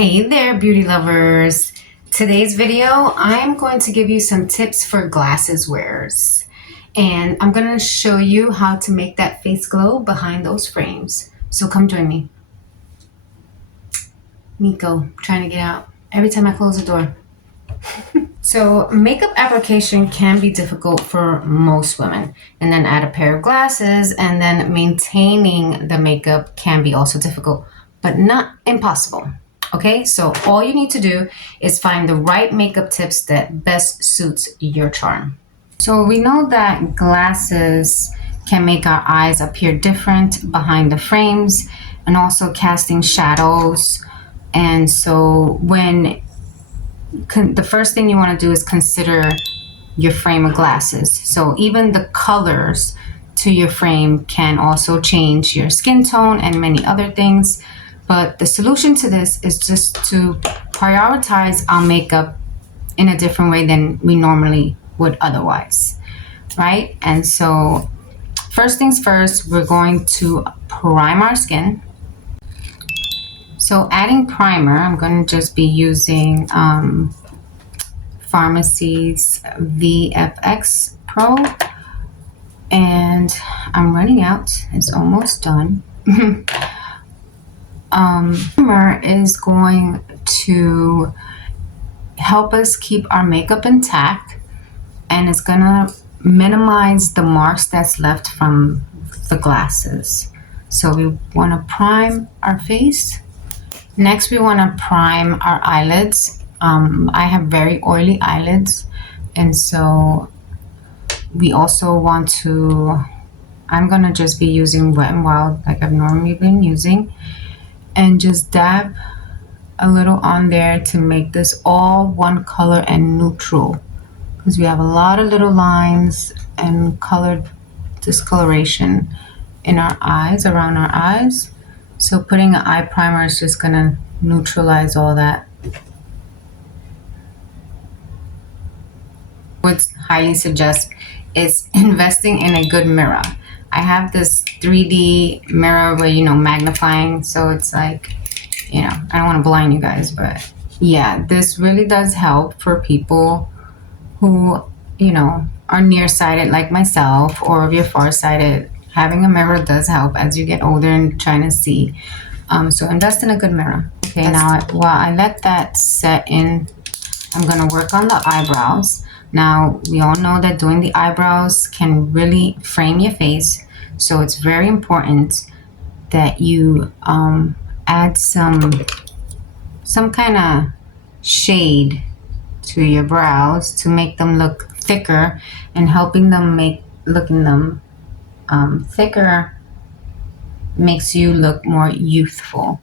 Hey there, beauty lovers. Today's video, I'm going to give you some tips for glasses wearers. And I'm going to show you how to make that face glow behind those frames. So come join me. Nico, trying to get out. Every time I close the door. So makeup application can be difficult for most women. And then add a pair of glasses and then maintaining the makeup can be also difficult, but not impossible. Okay, so all you need to do is find the right makeup tips that best suits your charm. So we know that glasses can make our eyes appear different behind the frames and also casting shadows. And so the first thing you want to do is consider your frame of glasses. So even the colors to your frame can also change your skin tone and many other things. But the solution to this is just to prioritize our makeup in a different way than we normally would otherwise, right? And so first things first, we're going to prime our skin. So adding primer, I'm going to just be using Pharmacy's VFX Pro. And I'm running out, it's almost done. Primer is going to help us keep our makeup intact, and it's gonna minimize the marks that's left from the glasses. So we want to prime our face. Next, we want to prime our eyelids. I have very oily eyelids, and so we also want to, I'm gonna just be using Wet n Wild like I've normally been using, and just dab a little on there to make this all one color and neutral, because we have a lot of little lines and colored discoloration in our eyes, around our eyes. So putting an eye primer is just gonna neutralize all that. Would highly suggest is investing in a good mirror. I have this 3D mirror where, magnifying, so it's like, I don't want to blind you guys, but yeah, this really does help for people who, are nearsighted like myself, or if you're farsighted. Having a mirror does help as you get older and trying to see. So invest in a good mirror. Okay, now while I let that set in, I'm gonna work on the eyebrows. Now, we all know that doing the eyebrows can really frame your face. So it's very important that you add some kind of shade to your brows to make them look thicker, and helping them looking them thicker makes you look more youthful.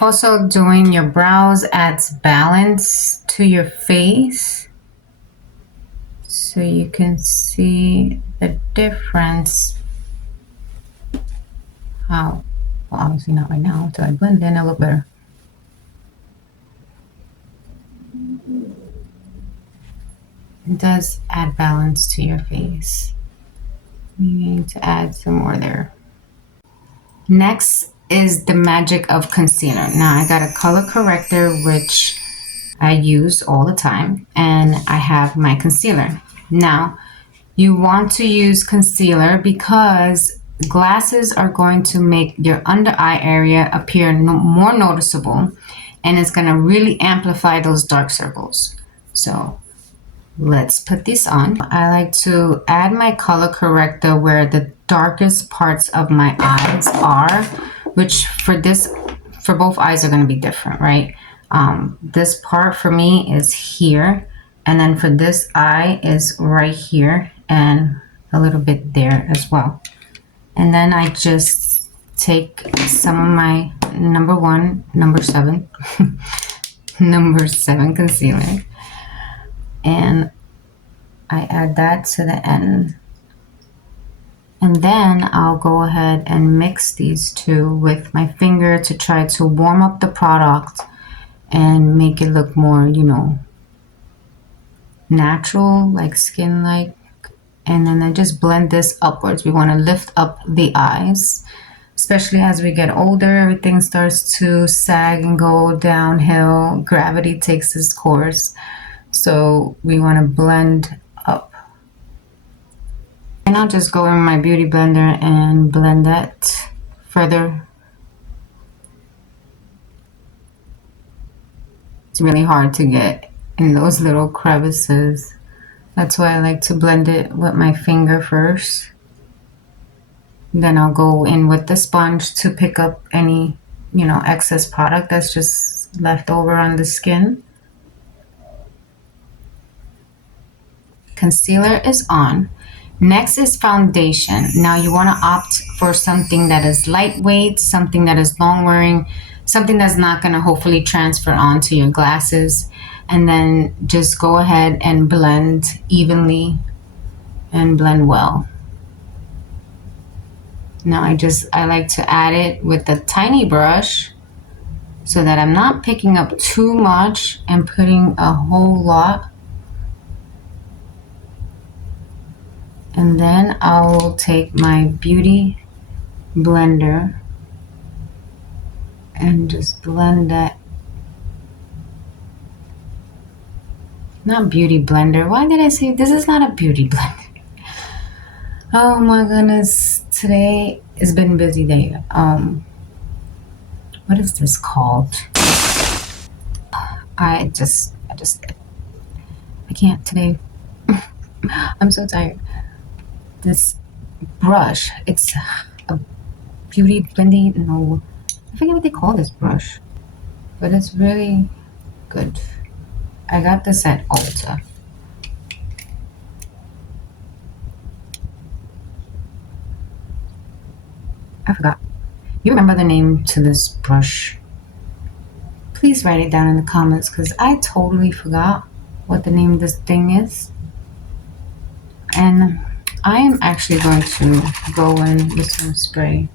Also, doing your brows adds balance to your face, so you can see the difference. Well, obviously not right now, so I blend in a little better. It does add balance to your face. You need to add some more there. Next is the magic of concealer. Now I got a color corrector, which I use all the time, and I have my concealer. Now, you want to use concealer because glasses are going to make your under eye area appear more noticeable, and it's going to really amplify those dark circles. So let's put this on. I like to add my color corrector where the darkest parts of my eyes are, which for both eyes are going to be different, right? This part for me is here, and then for this eye is right here and a little bit there as well. And then I just take some of my number 7 concealer, and I add that to the end. And then I'll go ahead and mix these two with my finger to try to warm up the product and make it look more, natural, like skin-like. And then I just blend this upwards. We want to lift up the eyes especially as we get older, everything starts to sag and go downhill. Gravity takes its course. So we want to blend up. And I'll just go in my beauty blender and blend that further. It's really hard to get in those little crevices. That's why I like to blend it with my finger first. Then I'll go in with the sponge to pick up any, excess product that's just left over on the skin. Concealer is on. Next is foundation. Now you want to opt for something that is lightweight, something that is long wearing, something that's not going to hopefully transfer onto your glasses. And then just go ahead and blend evenly and blend well. Now I like to add it with a tiny brush so that I'm not picking up too much and putting a whole lot. And then I'll take my beauty blender and just blend that. Not beauty blender. Why did I say this is not a beauty blender? Oh my goodness. Today has been a busy day. What is this called? I can't today. I'm so tired. This brush, it's a beauty blending, no, I forget what they call this brush, but it's really good. I got this at Ulta. I forgot. You remember the name to this brush? Please write it down in the comments because I totally forgot what the name of this thing is. And I am actually going to go in with some spray.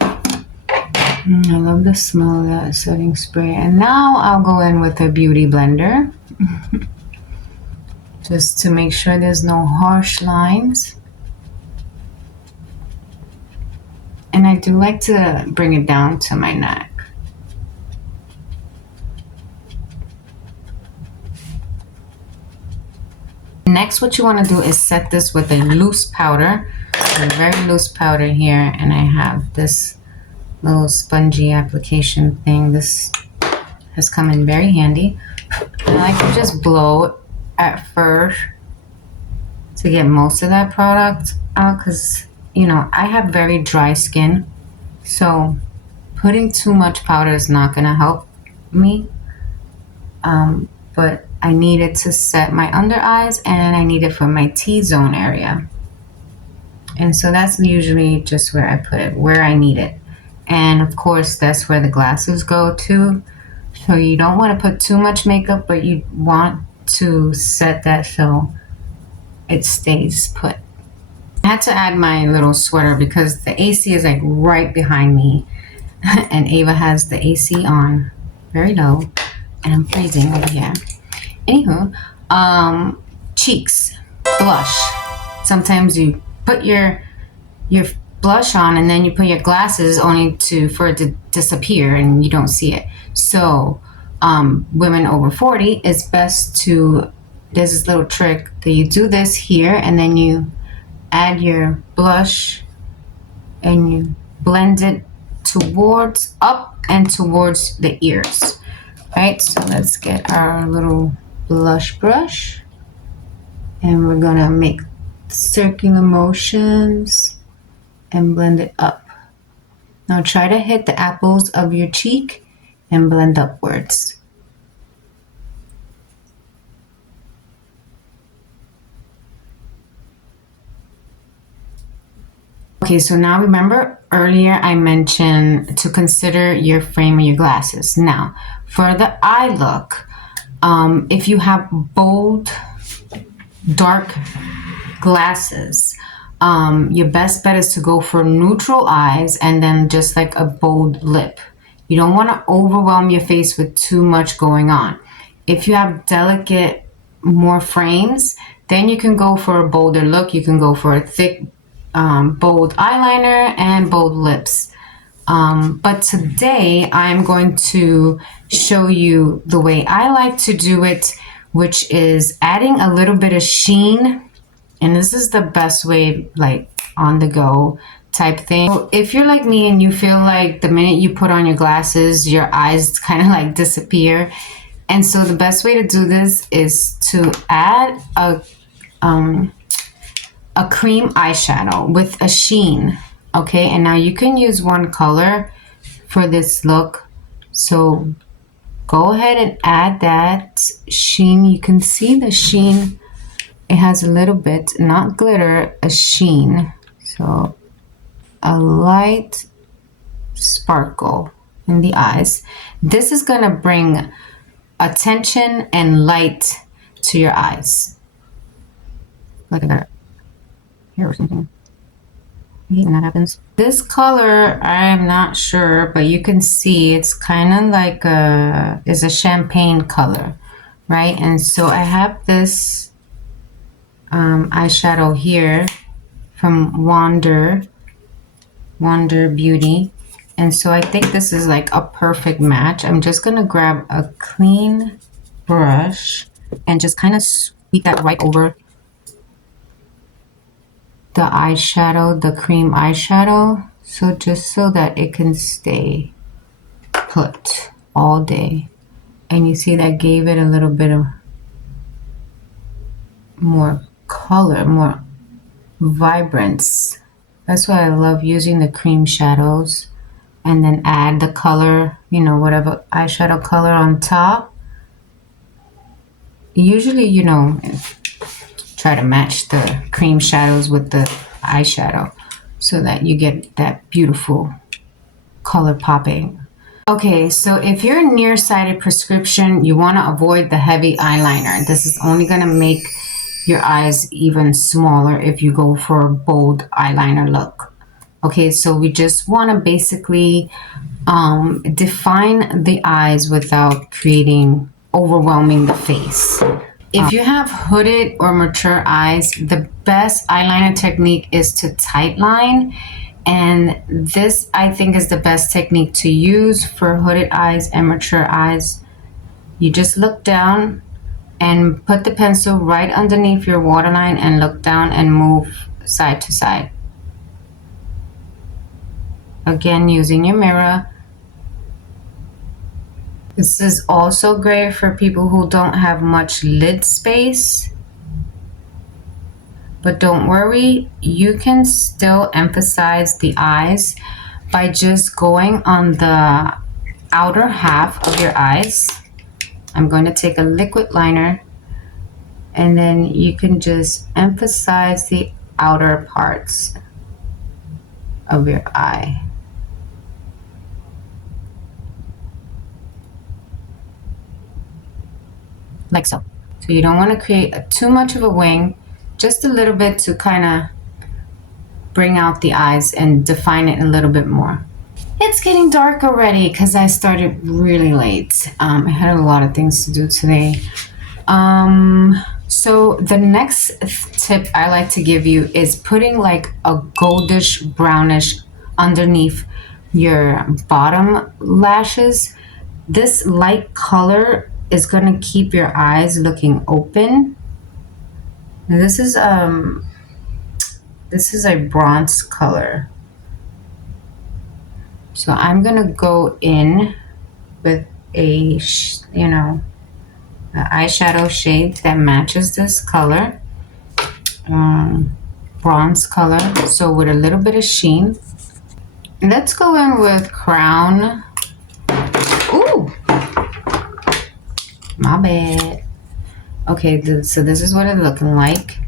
I love the smell of that setting spray. And now I'll go in with a beauty blender just to make sure there's no harsh lines. And I do like to bring it down to my neck. Next, what you want to do is set this with a loose powder, a very loose powder here, and I have this little spongy application thing. This has come in very handy. I like to just blow at first to get most of that product out because, I have very dry skin, so putting too much powder is not going to help me. But I need it to set my under eyes and I need it for my T-zone area. And so that's usually just where I put it, where I need it. And of course, that's where the glasses go too. So you don't want to put too much makeup, but you want to set that so it stays put. I had to add my little sweater because the AC is like right behind me. And Ava has the AC on very low. And I'm freezing over here. Anywho, cheeks, blush. Sometimes you put your blush on and then you put your glasses only for it to disappear and you don't see it. So women over 40, it's best to, there's this little trick that you do this here and then you add your blush and you blend it towards up and towards the ears. Right, so let's get our little blush brush and we're gonna make circular motions and blend it up. Now try to hit the apples of your cheek and blend upwards. Okay, so now remember earlier I mentioned to consider your frame of your glasses. Now, for the eye look, if you have bold, dark glasses, your best bet is to go for neutral eyes and then just like a bold lip. You don't want to overwhelm your face with too much going on. If you have delicate, more frames, then you can go for a bolder look. You can go for a thick bold eyeliner and bold lips. But today I'm going to show you the way I like to do it, which is adding a little bit of sheen. And this is the best way, like on the go type thing. So if you're like me and you feel like the minute you put on your glasses, your eyes kind of like disappear. And so the best way to do this is to add a cream eyeshadow with a sheen. Okay, and now you can use one color for this look. So go ahead and add that sheen. You can see the sheen. It has a little bit, not glitter, a sheen. So a light sparkle in the eyes. This is gonna bring attention and light to your eyes. Look at that. Here or something. I hate when that happens. This color, I'm not sure, but you can see it's kind of like is a champagne color, right? And so I have this eyeshadow here from Wander Beauty. And so I think this is like a perfect match. I'm just gonna grab a clean brush and just kind of sweep that right over the eyeshadow, the cream eyeshadow, so just so that it can stay put all day. And you see that gave it a little bit of more color, more vibrance. That's why I love using the cream shadows, and then add the color, you know, whatever eyeshadow color on top. Usually, you know, try to match the cream shadows with the eyeshadow so that you get that beautiful color popping. Okay, so if you're a nearsighted prescription, you want to avoid the heavy eyeliner. This is only going to make your eyes even smaller if you go for a bold eyeliner look. Okay, so we just want to basically define the eyes without overwhelming the face. If you have hooded or mature eyes, the best eyeliner technique is to tight line. And this, I think, is the best technique to use for hooded eyes and mature eyes. You just look down and put the pencil right underneath your waterline and look down and move side to side. Again, using your mirror. This is also great for people who don't have much lid space. But don't worry, you can still emphasize the eyes by just going on the outer half of your eyes. I'm going to take a liquid liner, and then you can just emphasize the outer parts of your eye. Like so. So you don't want to create too much of a wing, just a little bit to kind of bring out the eyes and define it a little bit more. It's getting dark already because I started really late. I had a lot of things to do today. So the next tip I like to give you is putting like a goldish brownish underneath your bottom lashes. This light color is going to keep your eyes looking open. And this is a bronze color. So I'm going to go in with a eyeshadow shade that matches this color, bronze color, so with a little bit of sheen. Let's go in with Crown. Ooh, my bad. Okay, so this is what it's looking like.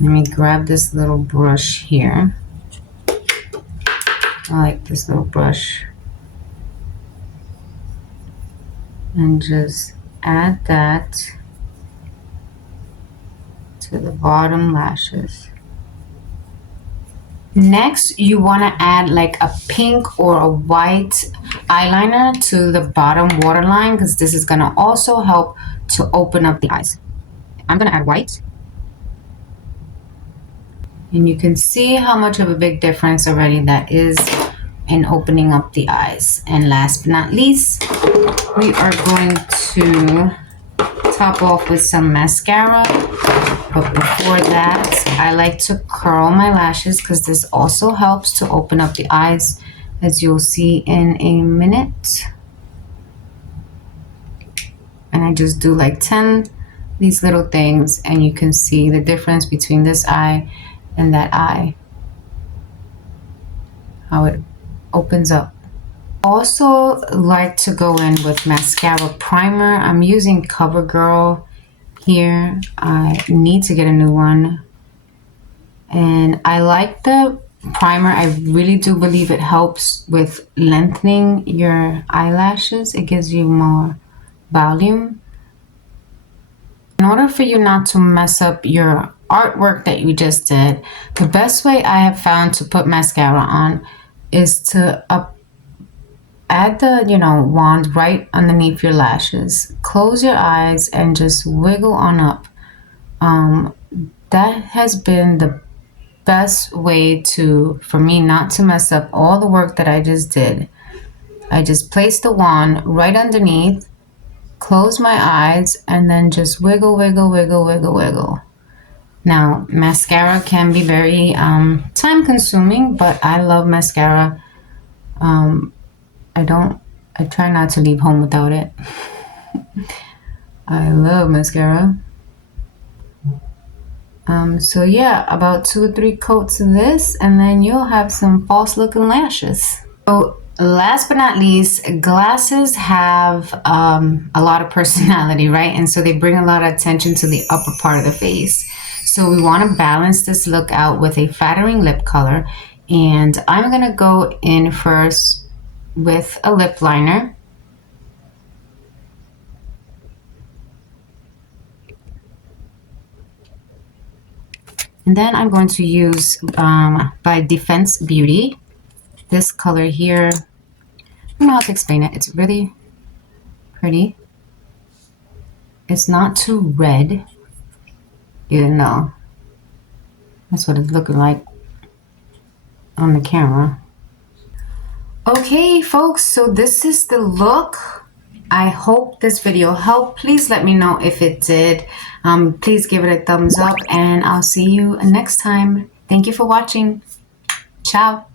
Let me grab this little brush here. I like this little brush. And just add that to the bottom lashes. Next, you want to add like a pink or a white eyeliner to the bottom waterline, because this is going to also help to open up the eyes. I'm going to add white. And you can see how much of a big difference already that is in opening up the eyes. And last but not least, we are going to top off with some mascara. But before that, I like to curl my lashes because this also helps to open up the eyes, as you'll see in a minute. And I just do like 10 these little things, and you can see the difference between this eye and that eye, how it opens up. Also like to go in with mascara primer. I'm using CoverGirl here. I need to get a new one, and I like the primer. I really do believe it helps with lengthening your eyelashes. It gives you more volume. In order for you not to mess up your artwork that you just did, the best way I have found to put mascara on is to add the wand right underneath your lashes. Close your eyes and just wiggle on up. That has been the best way for me not to mess up all the work that I just did. I just place the wand right underneath, close my eyes, and then just wiggle, wiggle, wiggle, wiggle, wiggle. Now, mascara can be very time consuming, but I love mascara. I try not to leave home without it. I love mascara. So yeah, about 2 or 3 coats of this, and then you'll have some false looking lashes. So last but not least, glasses have a lot of personality, right? And so they bring a lot of attention to the upper part of the face. So we want to balance this look out with a flattering lip color. And I'm going to go in first with a lip liner. And then I'm going to use by Defense Beauty, this color here. I don't know how to explain it. It's really pretty. It's not too red, even though that's what it's looking like on the camera. Okay, folks, so this is the look. I hope this video helped. Please let me know if it did. Please give it a thumbs up, and I'll see you next time. Thank you for watching. Ciao.